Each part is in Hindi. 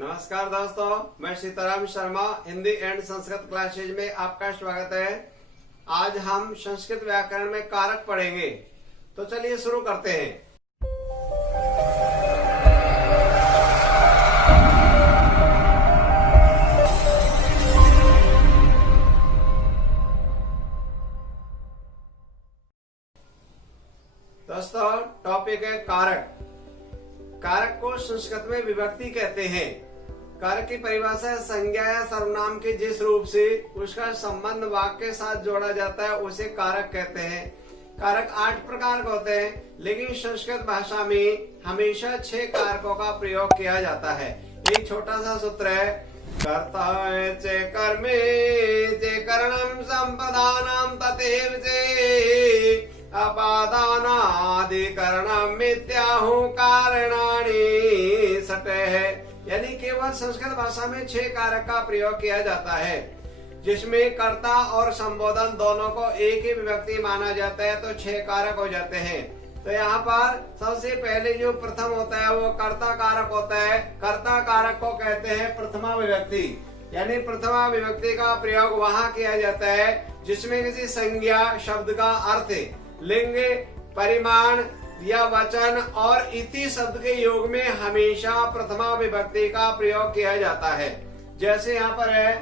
नमस्कार दोस्तों, मैं सीताराम शर्मा हिंदी एंड संस्कृत क्लासेज में आपका स्वागत है। आज हम संस्कृत व्याकरण में कारक पढ़ेंगे, तो चलिए शुरू करते हैं। दोस्तों, टॉपिक है कारक। कारक को संस्कृत में विभक्ति कहते हैं। कारक की परिभाषा संज्ञा या सर्वनाम के जिस रूप से उसका संबंध वाक्य के साथ जोड़ा जाता है उसे कारक कहते हैं। कारक 8 प्रकार के होते हैं, लेकिन संस्कृत भाषा में हमेशा 6 कारकों का प्रयोग किया जाता है। एक छोटा सा सूत्र है, कर्ता चे कर्मे चे करणम संप्रदानम तथैव चे अपादानादिकरणम मिथ्याहु कारणानि सटः। यानी केवल संस्कृत भाषा में 6 कारक का प्रयोग किया जाता है, जिसमें कर्ता और संबोधन दोनों को एक ही विभक्ति माना जाता है, तो 6 कारक हो जाते हैं। तो यहाँ पर सबसे पहले जो प्रथम होता है वो कर्ता कारक होता है। कर्ता कारक को कहते हैं प्रथमा विभक्ति, यानी प्रथमा विभक्ति का प्रयोग वहाँ किया जाता है जिसमें किसी संज्ञा शब्द का अर्थ लिंग, परिमाण या वचन और इति शब्द के योग में हमेशा प्रथमा विभक्ति का प्रयोग किया जाता है। जैसे यहाँ पर है,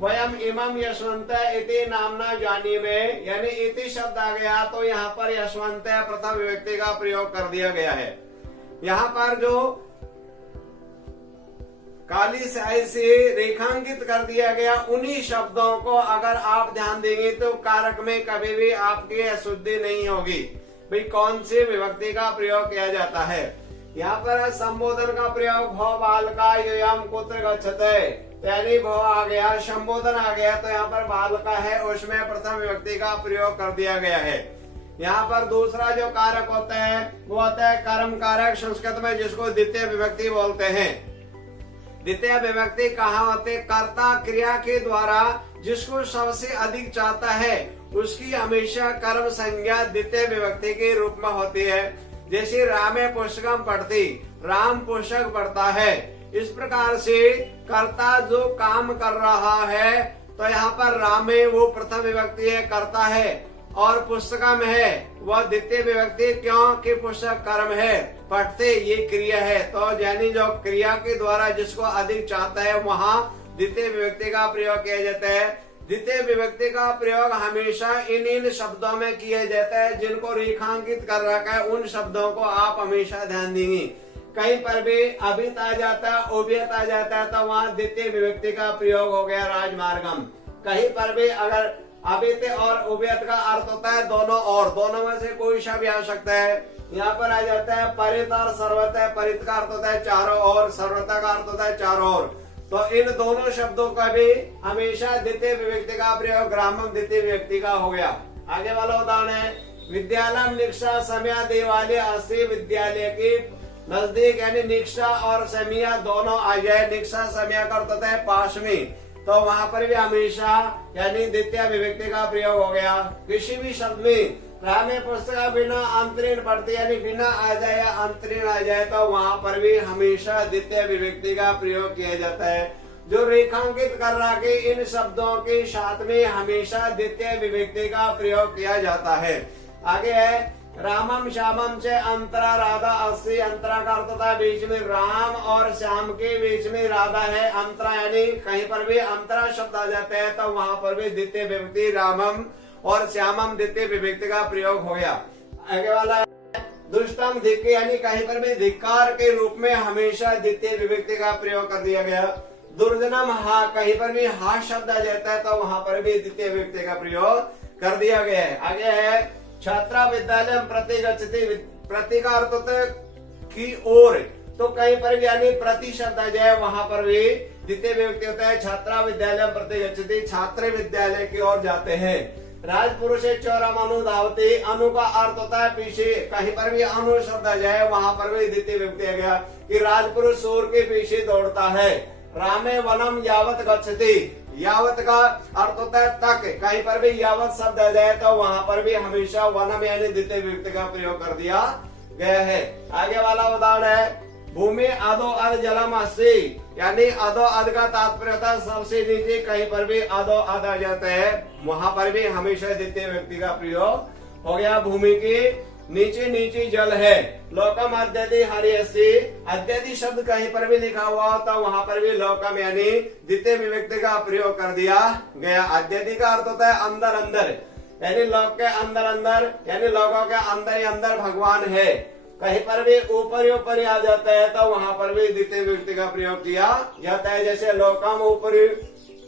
वयम इमम यशवंत इति नामना जानीमे, यानी इति शब्द आ गया तो यहाँ पर यशवंत प्रथम विभक्ति का प्रयोग कर दिया गया है। यहाँ पर जो काली स्याही से रेखांकित कर दिया गया उन्हीं शब्दों को अगर आप ध्यान देंगे तो कारक में कभी भी आपकी अशुद्धि नहीं होगी। भाई कौन सी विभक्ति का प्रयोग किया जाता है। यहाँ पर संबोधन का प्रयोग भव बालका यम कुत्र गच्छते, यानी भव आ गया, संबोधन आ गया, तो यहाँ पर बालका है उसमें प्रथम विभक्ति का प्रयोग कर दिया गया है। यहाँ पर दूसरा जो कारक होता है वो होता है कर्म कारक, संस्कृत में जिसको द्वितीय विभक्ति बोलते हैं। द्वितीय विभक्ति कहाँ होते? कर्ता क्रिया के द्वारा जिसको सबसे अधिक चाहता है उसकी हमेशा कर्म संज्ञा द्वितीय विभक्ति के रूप में होती है। जैसे रामे पुस्तकम पढ़ती, राम पुस्तक पढ़ता है। इस प्रकार से कर्ता जो काम कर रहा है तो यहाँ पर रामे वो प्रथम विभक्ति है, करता है, और पुस्तकम है वह द्वितीय विभक्ति, क्योंकि पुस्तक कर्म है, पढ़ते ये क्रिया है। तो यानी जो क्रिया के द्वारा जिसको अधिक चाहता है वहाँ द्वितीय विभक्ति का प्रयोग किया जाता है। द्वितीय विभक्ति का प्रयोग हमेशा इन शब्दों में किया जाता है जिनको रेखांकित कर रखा है। उन शब्दों को आप हमेशा ध्यान देंगे। कहीं पर भी अभित आ जाता है, उभयत आ जाता है, तो वहाँ द्वितीय विभक्ति का प्रयोग हो गया राजमार्गम। कहीं पर भी अगर अभित और उभयत का अर्थ होता है दोनों, और दोनों में से कोई सा भी आ सकता है। यहाँ पर आ जाता है परित और सर्वतः। परित का अर्थ होता है चारों ओर, सर्वतः का अर्थ होता है चारों ओर। तो इन दोनों शब्दों का भी हमेशा द्वितीय विभक्ति का प्रयोग ग्रामम द्वितीय विभक्ति का हो गया। आगे वाला उदाहरण है, विद्यालय निक्षा समया देवालय अस्सी, विद्यालय के नजदीक, यानी निक्षा और समिया दोनों आ जाए। निक्षा समिया का अर्थ होता है पास में, तो वहां पर भी हमेशा यानी द्वितीय विभक्ति का प्रयोग हो गया। किसी भी शब्द में रामे पुस्तक बिना अंतरीण पढ़ती, यानी बिना आ जाए या अंतरीण आ जाए, तो वहां पर भी हमेशा द्वितीय विभक्ति का प्रयोग किया जाता है। जो रेखांकित कर रहा के इन शब्दों के साथ में हमेशा द्वितीय विभक्ति का प्रयोग किया जाता है। आगे है, रामम श्यामम से अंतरा राधा अस्सी। अंतरा का अर्थ होता है बीच में, राम और श्याम के बीच में राधा है। अंतरा यानी कहीं पर भी अंतरा शब्द आ जाता है तो वहां पर भी द्वितीय विभक्ति रामम और श्यामम द्वितीय विभक्ति का प्रयोग हो गया। आगे वाला है, दुष्टम धिक्के, यानी कहीं पर भी धिक्कार के रूप में हमेशा द्वितीय विभक्ति का प्रयोग कर दिया गया। दुर्जनम हा, कहीं पर भी हा शब्द आ जाता है तो वहां पर भी द्वितीय विभक्ति का प्रयोग कर दिया गया है। आगे है, छात्रा विद्यालय प्रति गच्छति। प्रति का अर्थ होता है की ओर, तो कहीं पर भी यानी प्रति शब्द आ जाए वहां पर भी द्वितीय विभक्ति होता है। छात्रा विद्यालय प्रति गच्छति, छात्र विद्यालय की ओर जाते हैं। राजपुरुष चौरम अनुधावती, अनु का अर्थ होता है पीछे, कहीं पर भी अनु शब्द आ जाए वहां पर भी द्वितीय विभक्ति आ गया कि राजपुरुष सूर के पीछे दौड़ता है। रामे वनम यावत गच्छति, यावत का अर्थ होता है तक, कहीं पर भी यावत शब्द आ जाए तो वहां पर भी हमेशा वनम यानी द्वितीय विभक्ति का प्रयोग कर दिया गया है। आगे वाला उदाहरण है, भूमि आदो अर जलम अस्सी, यानी अधो अध का तात्पर्य होता है सबसे नीचे, कहीं पर भी अधो अध आ जाता है वहां पर भी हमेशा द्वितीय व्यक्ति का प्रयोग हो गया। भूमि के नीचे नीचे जल है। लोकम अद्यति हरियसी, अद्यति शब्द कहीं पर भी लिखा हुआ हो तो वहां पर भी लोकम यानी द्वितीय विभक्ति का प्रयोग कर दिया गया। अद्यति का अर्थ होता है अंदर अंदर, यानी लोक के अंदर अंदर, यानी लोगों के अंदर ही अंदर भगवान है। कहीं पर भी ऊपर ऊपर आ जाता है तो वहां पर भी द्वितीय विभक्ति का प्रयोग किया जाता है। जैसे लोकम ऊपरी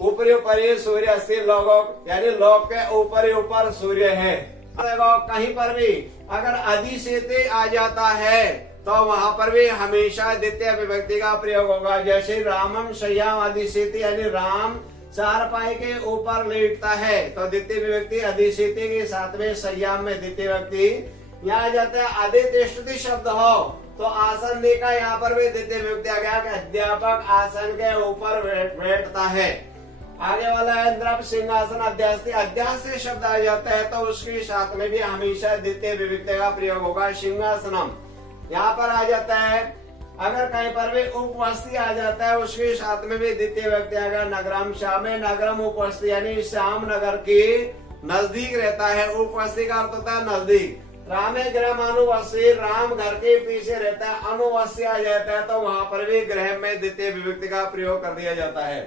ऊपरी सूर्य से लोगों, यानी लोक के ऊपरी ऊपर सूर्य है। कहीं पर भी अगर अधिशेते आ जाता है तो वहां पर भी हमेशा द्वितीय विभक्ति का प्रयोग होगा। जैसे रामम शय्याम अधिशेते, यानी राम चारपाई के ऊपर लेटता है तो द्वितीय विभक्ति अधिशेते के साथ में शय्याम में द्वितीय विभक्ति यहाँ आ जाता है। अधितिष्ठति शब्द हो तो आसन देखा, यहाँ पर भी द्वितीय विभक्ति आ गया कि अध्यापक आसन के ऊपर बैठता है। आगे वाला है द्रव सिंहासन अध्यास्ति, अध्यास्ति शब्द आ जाता है तो उसके साथ में भी हमेशा द्वितीय विभक्ति का प्रयोग होगा। सिंहासनम यहाँ पर आ जाता है। अगर कहीं पर भी उपवस्ती आ जाता है उसके साथ में भी द्वितीय विभक्ति आ गया। नगरम श्यामे, नगरम उपवस्ती यानी श्याम नगर के नजदीक रहता है। उपवस्ती का अर्थ होता है नजदीक। रामे ग्रह अनुवस्ती, राम घर के पीछे रहता है। अनुवस्ती आ जाता है तो वहां पर भी ग्रह में द्वितीय विभक्ति का प्रयोग कर दिया जाता है।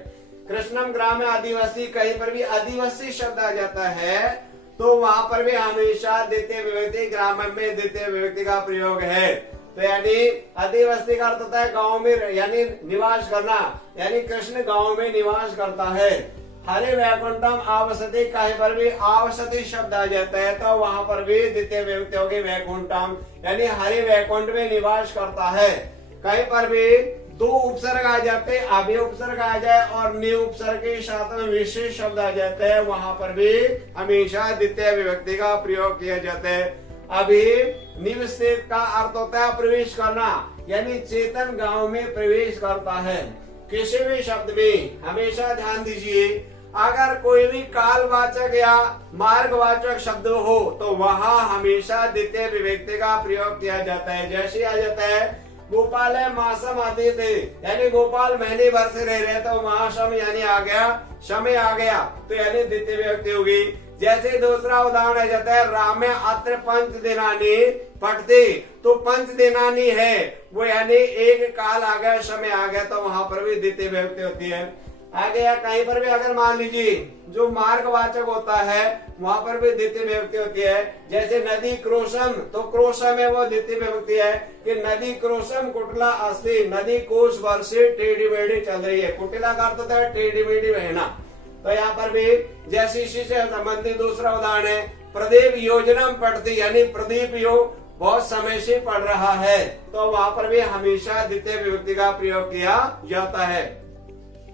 कृष्णम ग्राम आदिवासी, कहीं पर भी आदिवासी शब्द आ जाता है तो वहां पर भी हमेशा द्वितीय विभक्ति, ग्राम में द्वितीय विभक्ति का प्रयोग है। तो यानी आदिवासी का अर्थ होता है गाँव में, यानी निवास करना, यानी कृष्ण गाँव में निवास करता है। हरे वैकुंठम आवसति, कहीं पर भी आवसति शब्द आ जाता है तो वहां पर भी द्वितीय विभक्ति होगी वैकुंठम, यानी हरे वैकुंठ में निवास करता है। कहीं पर भी दो उपसर्ग आ जाते, अभी उपसर्ग आ जाए और नि उपसर्ग के साथ में विशेष शब्द आ जाते हैं, वहां पर भी हमेशा द्वितीय विभक्ति का प्रयोग किया जाता है। अभी निवस्थित का अर्थ होता है प्रवेश करना, यानी चेतन गांव में प्रवेश करता है। किसी भी शब्द में हमेशा ध्यान दीजिए, अगर कोई भी कालवाचक या मार्गवाचक शब्द हो तो वहां हमेशा द्वितीय विभक्ति का प्रयोग किया जाता है। जैसे आ जाता है गोपाल मासम आते थे, यानी गोपाल महीने भर से रह रहे तो महाशम यानी आ गया, समय आ गया तो यानी द्वितीय विभक्ति होगी। जैसे दूसरा उदाहरण आ जाता है रामे अत्र पंच दिनानी पठते, तो पंच दिनानी है वो यानी एक काल आ गया, समय आ गया तो वहां पर भी द्वितीय विभक्ति होती है। आगे या कहीं पर भी अगर मान लीजिए जो मार्गवाचक होता है वहां पर भी द्वितीय विभक्ति होती है। जैसे नदी क्रोशम, तो क्रोशम है वो द्वितीय विभक्ति है कि नदी क्रोशम कुटला अस्ति, नदी कोस वर्ष से टेढ़ी मेढ़ी चल रही है। कुटिला का अर्थ होता है टेढ़ी मेढ़ी बहना। तो यहाँ पर भी जैसे इसी से संबंधित दूसरा उदाहरण है प्रदीप योजना पढ़ती, यानी प्रदीप योग बहुत समय से पढ़ रहा है तो वहां पर भी हमेशा द्वितीय विभक्ति का प्रयोग किया जाता है।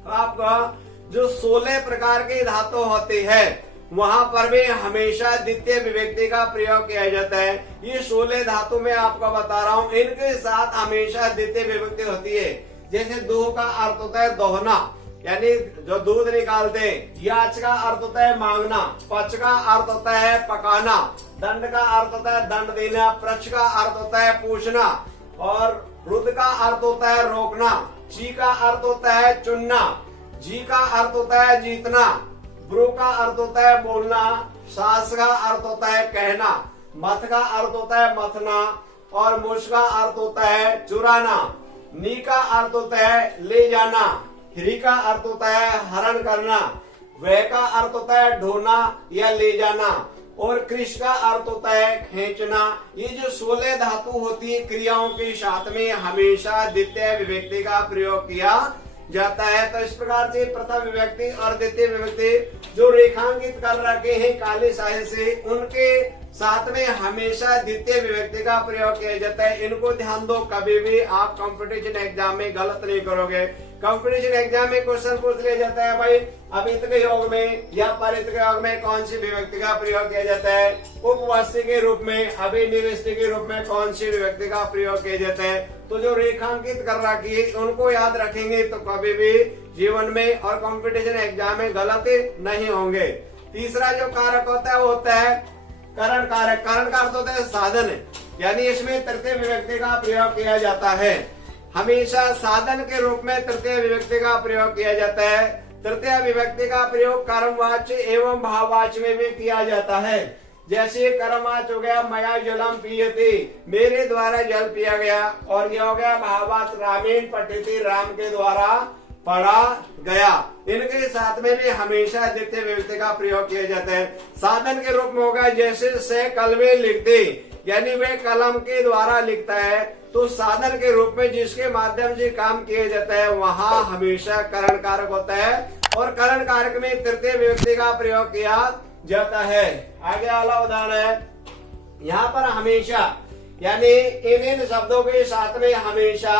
आपका जो 16 प्रकार के धातु होते हैं वहां पर भी हमेशा द्वितीय विभक्ति का प्रयोग किया जाता है। ये 16 धातु में आपको बता रहा हूँ, इनके साथ हमेशा द्वितीय विभक्ति होती है। जैसे दोह का अर्थ होता है दोहना, यानी जो दूध निकालते हैं। याच का अर्थ होता है मांगना। पच का अर्थ होता है पकाना। दंड का अर्थ होता है दंड देना। प्रच का अर्थ होता है पूछना। और रुद का अर्थ होता है रोकना। ची का अर्थ होता है चुनना। जी का अर्थ होता है जीतना। ब्रू का अर्थ होता है बोलना। सास का अर्थ होता है कहना। मथ का अर्थ होता है मथना। और मुश का अर्थ होता है चुराना। नी का अर्थ होता है ले जाना। ह्री का अर्थ होता है हरण करना। वह का अर्थ होता है ढोना या ले जाना। और कृष का अर्थ होता है खींचना। ये जो 16 धातु होती है क्रियाओं के साथ में हमेशा द्वितीय विभक्ति का प्रयोग किया जाता है। तो इस प्रकार से प्रथम विभक्ति और द्वितीय विभक्ति जो रेखांकित कर रखे हैं काले स्याही से, उनके साथ में हमेशा द्वितीय विभक्ति का प्रयोग किया जाता है। इनको ध्यान दो, कभी भी आप कंपटीशन एग्जाम में गलत नहीं करोगे। कंपटीशन एग्जाम में क्वेश्चन पूछ लिया जाता है भाई अभित योग में या परित योग में कौन सी विभक्ति का प्रयोग किया जाता है। उपवासी के रूप में, अभिनिवेशी के रूप में कौन सी विभक्ति का प्रयोग किया जाता है। तो जो रेखांकित कर रखी है उनको याद रखेंगे तो कभी भी जीवन में और कंपटीशन एग्जाम में गलत नहीं होंगे। तीसरा जो कारक होता है वो होता है करण कारक। करण का अर्थ होता है साधन, यानी इसमें तृतीय विभक्ति का प्रयोग किया जाता है। हमेशा साधन के रूप में तृतीय विभक्ति का प्रयोग किया जाता है। तृतीय विभक्ति का प्रयोग कर्मवाच्य एवं भाववाच्य में भी किया जाता है। जैसे कर्मवाच्य हो गया मया जलम पीयते, मेरे द्वारा जल पिया गया, और यह हो गया भाववाच्य रामेण पठिते, राम के द्वारा पढ़ा गया। इनके साथ में भी हमेशा द्वितीय विभक्ति का प्रयोग किया जाता है। साधन के रूप में होगा जैसे से कलमे लिखते, यानी वे कलम के द्वारा लिखता है, तो साधन के रूप में जिसके माध्यम से काम किया जाता है वहाँ हमेशा करण कारक होता है, और करण कारक में तृतीय विभक्ति का प्रयोग किया जाता है। आगे वाला उदाहरण है, यहाँ पर हमेशा यानी इन शब्दों के साथ में हमेशा,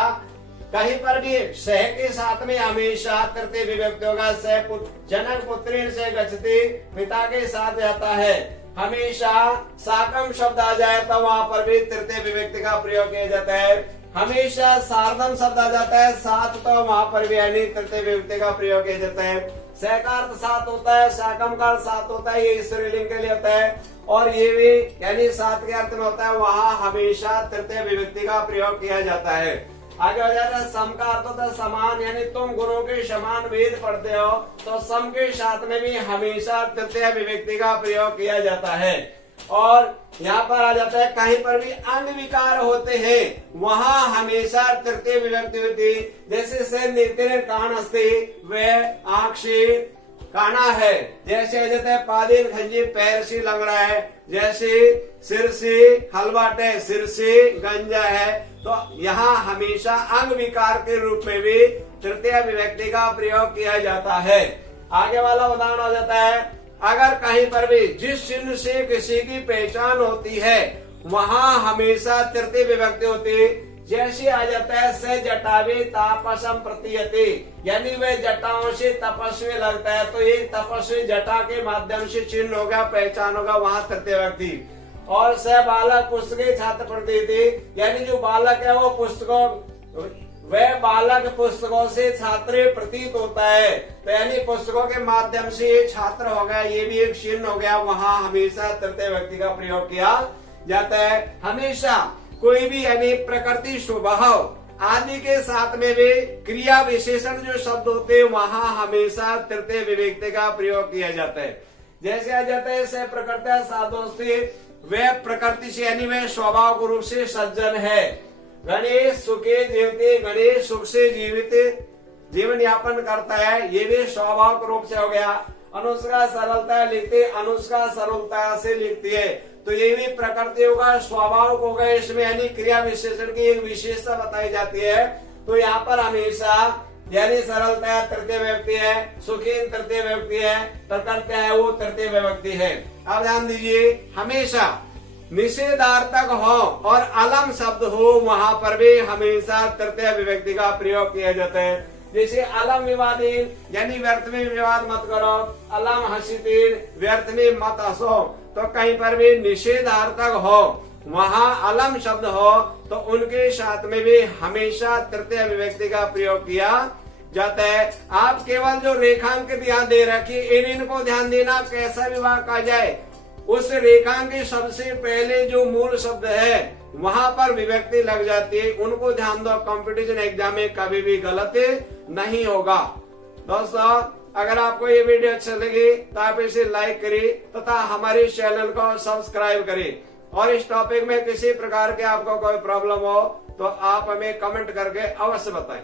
कहीं पर भी सह के साथ में हमेशा तृतीय विभक्ति होगा। सह जनक पुत्रेण से गच्छति, पिता के साथ जाता है। हमेशा साकम शब्द आ जाए तो वहाँ पर भी तृतीय विभक्ति का प्रयोग किया जाता है। हमेशा सार्धम शब्द आ जाता है साथ, तो वहाँ पर भी यानी तृतीय विभक्ति का प्रयोग किया जाता है। सह का अर्थ साथ होता है, साकम का अर्थ साथ होता है, ये स्त्रीलिंग के लिए होता है, और ये भी यानी साथ के अर्थ में होता है, वहाँ हमेशा तृतीय विभक्ति का प्रयोग किया जाता है। आगे हो जाता है सम का अर्थ होता है समान, यानी तुम गुरुओं के समान वेद पढ़ते हो, तो सम के साथ में भी हमेशा तृतीय विभक्ति का प्रयोग किया जाता है। और यहाँ पर आ जाता है कहीं पर भी अन्य विकार होते हैं वहाँ हमेशा तृतीय विभक्ति होती, जैसे से नित्य कान हस्ते, वे आँख से काना है, जैसे जाता है पादिन खंजी पैर से लंगड़ा है, जैसे सिर से हलवाटे, सिर से गंजा है, तो यहाँ हमेशा अंग विकार के रूप में भी तृतीय विभक्ति का प्रयोग किया जाता है। आगे वाला उदाहरण हो जाता है, अगर कहीं पर भी जिस चिन्ह से किसी की पहचान होती है वहाँ हमेशा तृतीय विभक्ति होती, जैसे आ जाता है से जटावे तापसम प्रतीयते, यानी वह जटाओं से तपस्वी लगता है, तो ये तपस्वी जटा के माध्यम से चिन्ह होगा, पहचान होगा, वहाँ तृतीय विभक्ति। और से बालक पुस्तके छात्र प्रतीयते, यानी जो बालक है वो पुस्तकों, वह बालक पुस्तकों से छात्र प्रतीत होता है, तो यानी पुस्तकों के माध्यम से ये छात्र हो गया, ये भी एक चिन्ह हो गया, वहाँ हमेशा तृतीय व्यक्ति का प्रयोग किया जाता है। हमेशा कोई भी यानी प्रकृति स्वभाव आदि के साथ में भी क्रिया विशेषण जो शब्द होते हैं वहाँ हमेशा तृतीय विभक्ति का प्रयोग किया जाता है। जैसे आ जाता है से प्रकृति साधोस्ते, वह प्रकृति से यानी वह स्वभाव रूप से सज्जन है। गणेश सुखे जीवते, गणेश सुख से जीवित जीवन यापन करता है, ये भी स्वभाव रूप से हो गया। अनुष्का सरलता लिखते, अनुष्का सरलता से लिखती है, तो ये भी प्रकृतियों का स्वभाव हो गया, इसमें यानी क्रिया विशेषण की एक विशेषता बताई जाती है। तो यहाँ पर हमेशा यानी सरलता तृतीय विभक्ति है, सुखीन तृतीय विभक्ति है, प्रकृति है वो तृतीय विभक्ति है। अब ध्यान दीजिए, हमेशा निषेधार्थक हो और अलम शब्द हो वहाँ पर भी हमेशा तृतीय विभक्ति का प्रयोग किया जाता है। जैसे अलम विवादीन, यानी व्यर्थ में विवाद मत करो, अलम हसीतीन, व्यर्थ में मत हंसो, तो कहीं पर भी निषेधार्थक हो वहाँ अलम शब्द हो तो उनके साथ में भी हमेशा तृतीय विभक्ति का प्रयोग किया जाता है। आप केवल जो रेखांकित यहाँ दे रखी इनको ध्यान देना, कैसा विभाग कहा जाए, उस रेखांकित शब्द से पहले जो मूल शब्द है वहाँ पर विभक्ति लग जाती है, उनको ध्यान दो, कंपटीशन एग्जाम में कभी भी गलत नहीं होगा। दोस्तों, अगर आपको ये वीडियो अच्छा लगे तो आप इसे लाइक करिए तथा हमारे चैनल को सब्सक्राइब करिए, और इस टॉपिक में किसी प्रकार के आपको कोई प्रॉब्लम हो तो आप हमें कमेंट करके अवश्य बताएं।